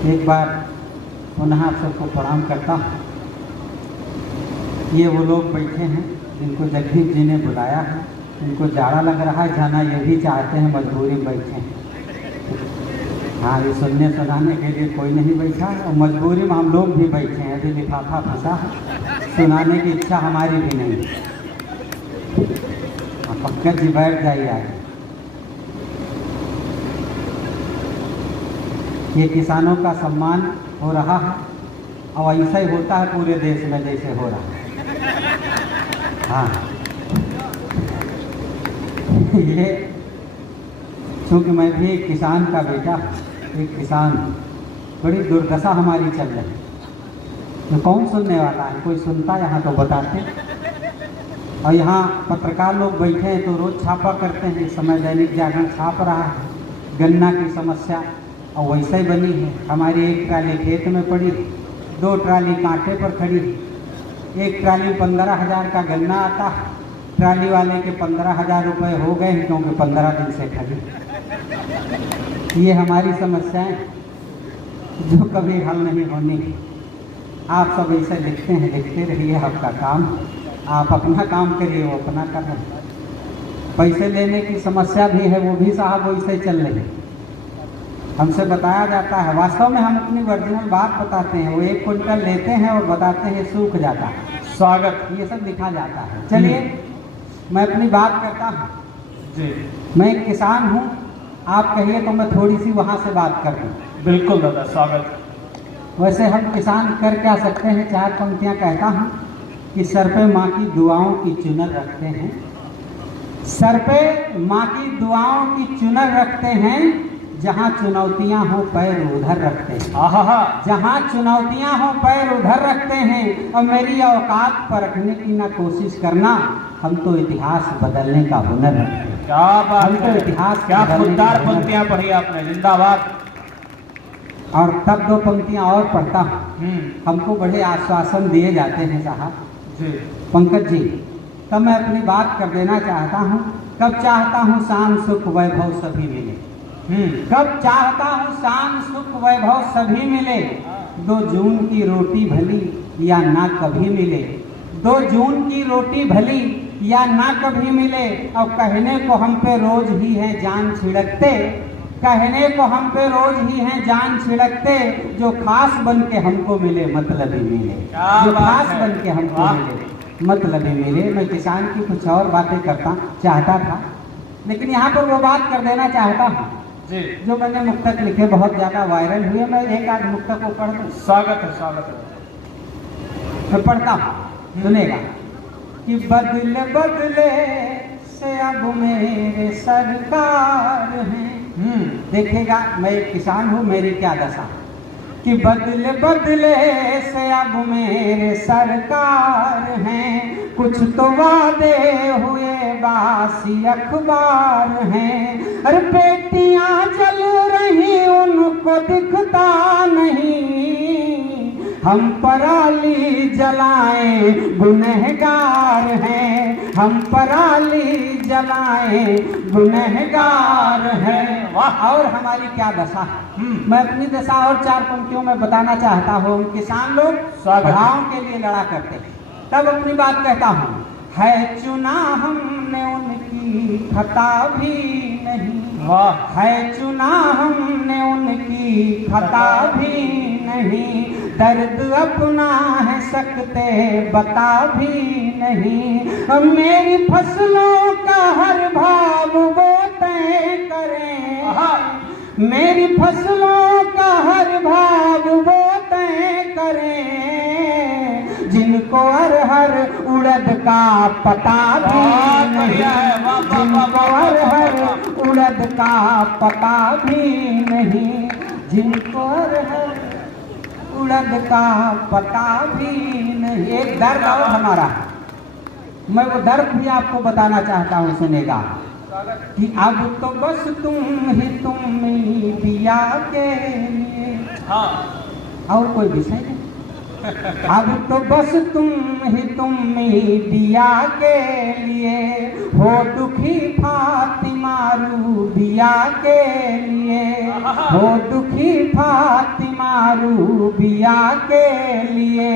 एक बार पुनः आप सबको प्रणाम करता हूँ। ये वो लोग बैठे हैं जिनको जगदीप जी ने बुलाया है, उनको जाड़ा लग रहा है, जाना ये भी चाहते हैं, मजबूरी में बैठे हैं। हाँ, ये सुनने सुनाने के लिए कोई नहीं बैठा है और मजबूरी में हम लोग भी बैठे हैं। अभी लिफाफा फंसा है, सुनाने की इच्छा हमारी भी नहीं है। पंकज जी बैठ जाइए आगे। ये किसानों का सम्मान हो रहा है और ऐसा ही होता है पूरे देश में जैसे हो रहा है। हाँ, ये चूँकि मैं भी एक किसान का बेटा, एक किसान, बड़ी दुर्दशा हमारी चल रही है। तो कौन सुनने वाला है? कोई सुनता यहाँ तो बताते। और यहाँ पत्रकार लोग बैठे हैं तो रोज़ छापा करते हैं। इस समय दैनिक जागरण छाप रहा है गन्ना की समस्या, और वैसे ही बनी है। हमारी एक ट्राली खेत में पड़ी, 2 ट्राली कांटे पर खड़ी। एक ट्राली 15,000 का गन्ना आता, ट्राली वाले के 15,000 रुपये हो गए क्योंकि 15 दिन से खड़ी। ये हमारी समस्याएं जो कभी हल नहीं होनी। आप सब ऐसे लिखते हैं, लिखते रहिए, आपका काम, आप अपना काम करिए, वो अपना कर रहे हैं। पैसे लेने की समस्या भी है, वो भी साहब वैसे ही चल रही है। हमसे बताया जाता है, वास्तव में हम अपनी ओरिजिनल बात बताते हैं। वो 1 क्विंटल लेते हैं और बताते हैं सूख जाता है, स्वागत, ये सब लिखा जाता है। चलिए मैं अपनी बात करता हूँ जी। मैं एक किसान हूँ, आप कहिए तो मैं थोड़ी सी वहाँ से बात कर दूँ। बिल्कुल दादा, स्वागत। वैसे हम किसान कर क्या सकते हैं? 4 पंक्तियाँ कहता हूँ कि सर पे माँ की दुआओं की चुनर रखते हैं, सर पे माँ की दुआओं की चुनर रखते हैं, जहाँ चुनौतियाँ हो पैर उधर रखते हैं। जहाँ चुनौतियाँ हो पैर उधर रखते हैं। और मेरी औकात परखने की ना कोशिश करना, हम तो इतिहास बदलने का हुनर रखते हैं। क्या बात हम तो इतिहास क्या खुददार पंक्तियाँ पढ़ी आपने, जिंदाबाद। और तब 2 पंक्तियाँ और पढ़ता हूँ। हमको बड़े आश्वासन दिए जाते हैं साहब जी, पंकज जी, तब मैं अपनी बात कर देना चाहता हूँ। कब चाहता हूँ शान सुख वैभव सभी मिले, कब चाहता हूँ शान सुख वैभव सभी मिले। 2 जून की रोटी भली या ना कभी मिले, 2 जून की रोटी भली या ना कभी मिले। और कहने को हम पे रोज ही है जान छिड़कते, कहने को हम पे रोज ही हैं जान छिड़कते। जो खास बन के हमको मिले मतलब ही मिले, जो खास बन के हमको मिले मतलब ही मिले। मैं किसान की कुछ और बातें करता चाहता था, लेकिन यहाँ पर वो बात कर देना चाहता हूँ जी, जो मैंने मुक्तक लिखे, बहुत ज़्यादा वायरल हुए। मैं एक आध मुक्तक को पढ़ दूँ। स्वागत है, स्वागत है। मैं पढ़ता हूँ, सुनेगा कि बदले बदले से अब मेरे सरकार हैं। देखेगा, मैं एक किसान हूँ, मेरी क्या दशा कि बदले बदले से अब मेरे सरकार हैं। कुछ तो वादे हुए बासी अखबार हैं। अरे बेटियां जल रही उनको दिखता नहीं, हम पराली जलाएं गुनहगार हैं, हम पराली जलाएं गुनहगार हैं। वाह, और हमारी क्या दशा है। मैं अपनी दशा और 4 पंक्तियों में बताना चाहता हूँ। हम किसान लोग भावों के लिए लड़ा करते हैं, तब अपनी बात कहता हूँ। है चुना हमने उनकी खता भी नहीं, वाह, है चुना हमने उनकी खता भी नहीं। दर्द अपना है सकते बता भी नहीं। मेरी फसलों का हर भाव वो तय करें, मेरी फसलों का हर भाव वो तय करें। जिनको अरहर उड़द का पता भी नहीं, जिनको अरहर उड़द का पता भी नहीं, जिनको अरहर उड़द का पता भी नहीं। एक दर्द और हमारा, मैं वो दर्द भी आपको बताना चाहता हूँ, सुनेगा कि अब तो बस तुम ही दिया के लिए, और कोई विषय नहीं। अब तो बस तुम मीडिया के लिए हो दुखी फातिमा रूबिया के लिए, हो दुखी फातिमा रूबिया के लिए।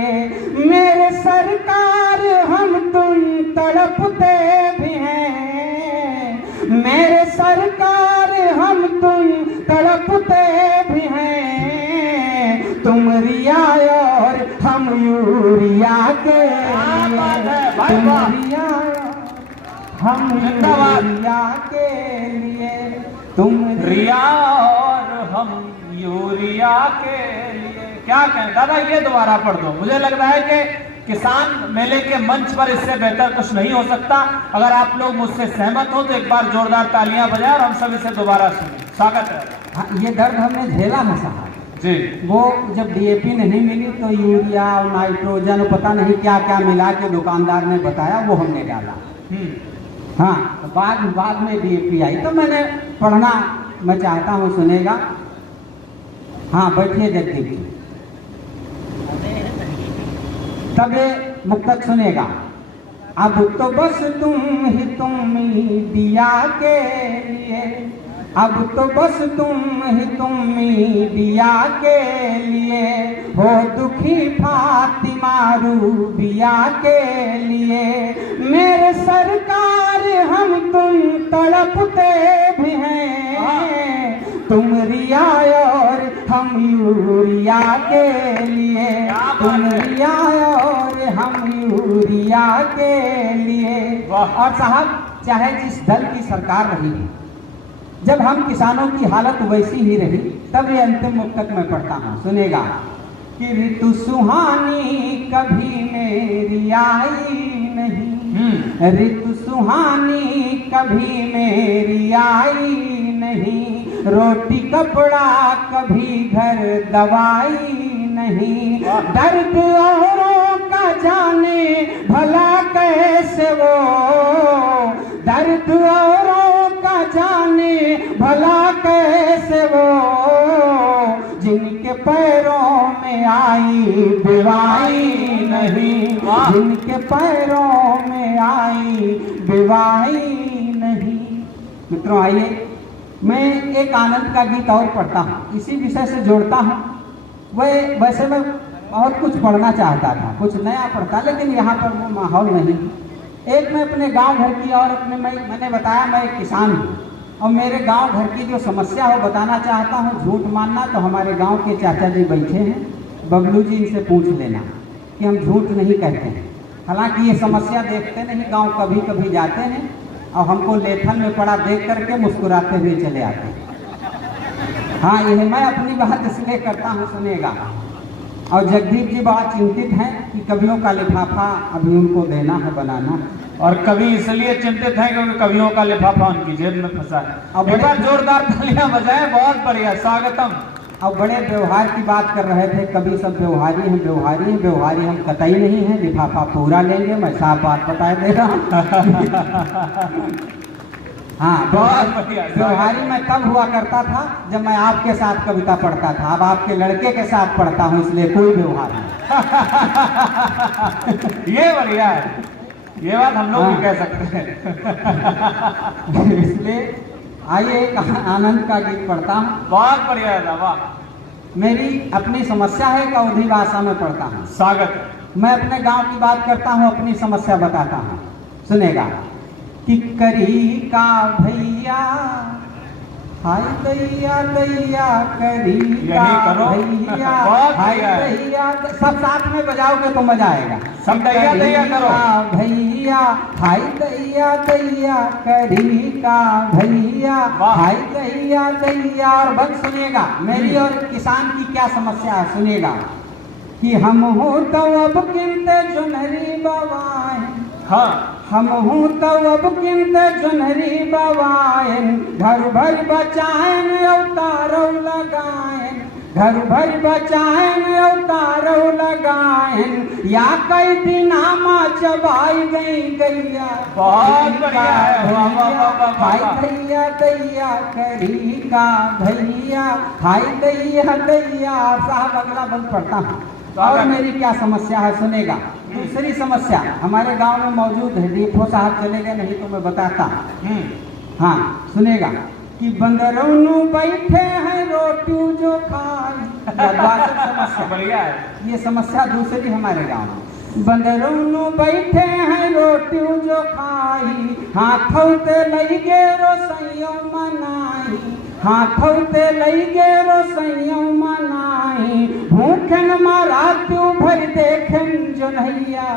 मेरे सरकार हम तुम तड़पते भी हैं, मेरे सरकार हम तुम तड़पते भी हैं। तुम रिया और हम यूरिया के लिए, तुम रिया हम यूरिया के लिए, तुम रिया और हम यूरिया के लिए। क्या कहें दादा, ये दोबारा पढ़ दो। मुझे लग रहा है कि किसान मेले के मंच पर इससे बेहतर कुछ नहीं हो सकता। अगर आप लोग मुझसे सहमत हो तो एक बार जोरदार तालियां बजाएं और हम सब इसे दोबारा सुनें। स्वागत है। हाँ, ये दर्द हमने झेला है साहब जी। वो जब डीएपी नहीं मिली तो यूरिया और नाइट्रोजन पता नहीं क्या क्या मिला के दुकानदार ने बताया, वो हमने डाला। हाँ, तो बाद में डीएपी आई तो मैंने पढ़ना मैं चाहता हूँ, सुनेगा। हाँ, बैठिए जगदीप जी, तब मुक्तक सुनेगा। अब तो बस तुम मीडिया के लिए, अब तो बस तुम मीडिया के लिए हो दुखी फातिमा रूबिया के लिए। मेरे सरकार हम तुम तड़पते भी हैं, तुम रिया और हम यूरिया के लिए, तुम रिया और हम यूरिया के लिए। और साहब, चाहे जिस दल की सरकार रही, जब हम किसानों की हालत वैसी ही रही, तब ये अंतिम मुक्तक में पढ़ता हूँ, सुनेगा। कि ऋतु सुहानी कभी मेरी आई नहीं, ऋतु सुहानी कभी मेरी आई नहीं, रोटी कपड़ा कभी घर दवाई नहीं। दर्द औरों का जाने भला कैसे वो, दर्द औरों का जाने भला कैसे वो, जिनके पैरों में आई बीवाई नहीं, जिनके पैरों में आई बीवाई नहीं। मित्रों आइए, मैं एक आनंद का गीत और पढ़ता हूँ, इसी विषय से जोड़ता हूँ। वैसे मैं और कुछ पढ़ना चाहता था, कुछ नया पढ़ता, लेकिन यहाँ पर वो माहौल नहीं। एक मैं अपने गांव घर की और मैंने बताया मैं एक किसान हूँ, और मेरे गांव घर की जो समस्या हो बताना चाहता हूँ। झूठ मानना तो हमारे गांव के चाचा जी बैठे हैं, बबलू जी, इनसे पूछ लेना कि हम झूठ नहीं कहते हैं। हालांकि ये समस्या देखते नहीं, गांव कभी कभी जाते हैं और हमको लेथन में पड़ा देख करके मुस्कुराते हुए चले आते हैं। हाँ, यह मैं अपनी बात इसलिए करता हूँ, सुनेगा। और जगदीप जी बहुत चिंतित हैं कि कवियों का लिफाफा अभी उनको देना है, बनाना। और कवि इसलिए चिंतित हैं क्योंकि कवियों का लिफाफा उनकी जेब में फंसा है। अब एक बार जोरदार तालियां बजाएं। बहुत बढ़िया, स्वागतम। अब बड़े व्यवहार की बात कर रहे थे, कभी सब व्यवहारी हैं, व्यवहारी हैं, व्यवहारी हम कतई नहीं हैं, लिफाफा पूरा लेंगे, मैं साफ बात बता दे रहा हूँ। हाँ, बहुत बढ़िया। व्यवहारी मैं तब हुआ करता था जब मैं आपके साथ कविता पढ़ता था। अब आपके लड़के के साथ पढ़ता हूँ, इसलिए कोई व्यवहार नहीं। ये बढ़िया है, ये बात हम लोग भी कह सकते हैं। इसलिए आइए एक आनंद का गीत पढ़ता हूँ। बहुत बढ़िया है, वाह। मेरी अपनी समस्या है, एक अवधी भाषा में पढ़ता हूँ। स्वागत। मैं अपने गांव की बात करता हूँ, अपनी समस्या बताता हूँ, सुनेगा। कि करी का भैया, हाय दैया दैया करी का भैया, हाय दैया। सब साथ में बजाओगे तो मजा आएगा। सब दैया दैया करो। भैया, हाय दैया दैया करी का भैया, हाय दैया दैया। और बंद सुनेगा, मेरी और किसान की क्या समस्या है, सुनेगा। कि हम हो तो अब किनते जुनरी बवाएं, हाँ, हम हूँ तो अब किनते जुनरी बवाएं, घर भर बचाएं अवतारो लगाएं, घर भर बचाएं अवतारो लगाएं। या कई दिन माँ चबाई गई गैया। बहुत बढ़िया है, वाह वाह वाह वाह। हाय दैया दैया करी का भैया, हाय दैया दैया। साहब अगला बंद पढ़ता हूँ। और मेरी क्या समस्या है सुनेगा। दूसरी समस्या हमारे गांव में मौजूद है, डीएफओ साहब चले गए, नहीं तो मैं बताता। हाँ सुनेगा कि बंदरौनु बैठे हैं रोटी जो खाई। समस्या बढ़िया है। ये समस्या दूसरी हमारे गांव में। बंदरौनु बैठे हैं रोटी जो खाई, हाथों ते लई गे रोसैयों मनाई, हाथों ते लई गे रोसैयों मनाई, भूखन मारा त्यों भर देखन जो नैया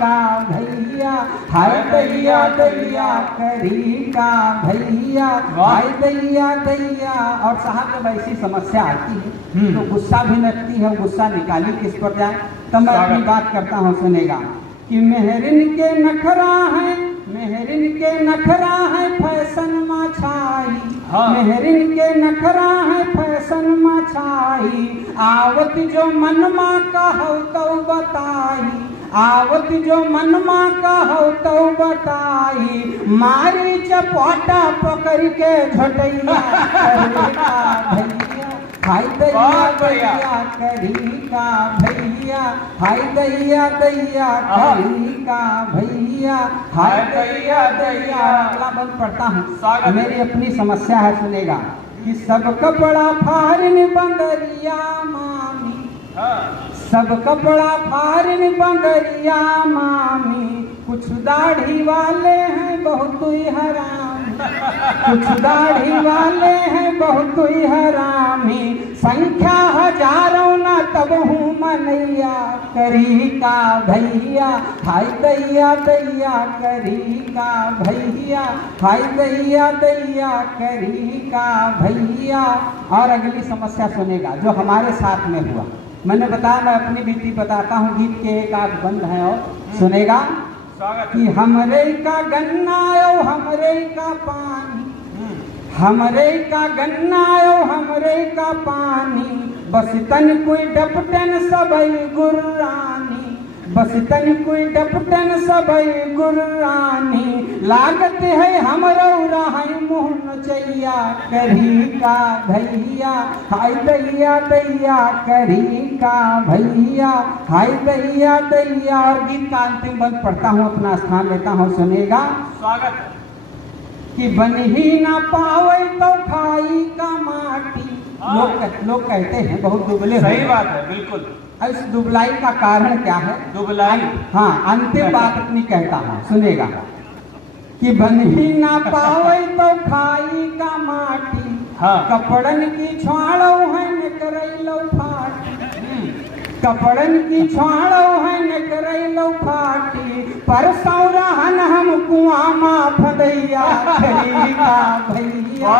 का भैया, हाय दैया दैया करी का भैया, हाय दैया दैया। और साहब जब ऐसी समस्या आती है तो गुस्सा भी लगती है, गुस्सा निकाली किस पर जाए। तब मैं अपनी बात करता हूँ सुनेगा कि मेहरिन के नखरा है, मेहरिन के नखरा है फैशन मछाई, मेहरिन के नखरा है फैशन मछाई, आवत जो मनमा कहौ तो बताई, आवत जो मनमा कहौ तो बताई, मारी चपाटा पकड़ के झटैया भैया, हाय दैया दैया करी का भैया, हाय दैया दैया करी का भैया, हाय दैया दैया। अगला बंद पढ़ता हूँ, मेरी अपनी समस्या है सुनेगा कि सब कपड़ा फाड़न बंदरिया मामी, सब कपड़ा फाड़न बंदरिया मामी, कुछ दाढ़ी वाले हैं बहुत ही हरामी, कुछ दाढ़ी वाले हैं बहुत ही हरामी, संख्या हजारों ना तब हूँ मनैया करी का भैया, हाय दैया दैया करी का भैया, हाय दैया दैया करी का भैया। और अगली समस्या सुनेगा जो हमारे साथ में हुआ। मैंने बताया मैं अपनी बीती बताता हूँ, गीत के एक आध बंद है और सुनेगा कि हमरे का गन्ना आयो हमरे का पानी, हमरे का गन्ना आयो हमरे का पानी, बस तन कोई डपटन सबई गुर्रानी, बस तन कोई डपटन सबई गुर्रानी, लागत है हमरो राहई मुँह नचैया करी का भैया, हाय दैया दैया करी का भैया, हाय दैया दैया। और गीत का अंतिम बंद पढ़ता हूँ, अपना स्थान लेता हूँ सुनेगा। स्वागत कि बन ही ना पावे तो खाई का माटी। लोग कहते हैं बहुत दुबले, सही बात है बिल्कुल। इस दुबलाई का कारण क्या है? दुबलाई, हाँ अंतिम बात अपनी कहता हूँ सुनेगा कि बन ही ना पावे तो खाई का माटी, कपड़न की छाड़ो है निकरैलो फाटी, कपड़न की छाड़ो है निकरैलो फाटी, पर सौरहन हम कुआं मा फदैया करी का भैया।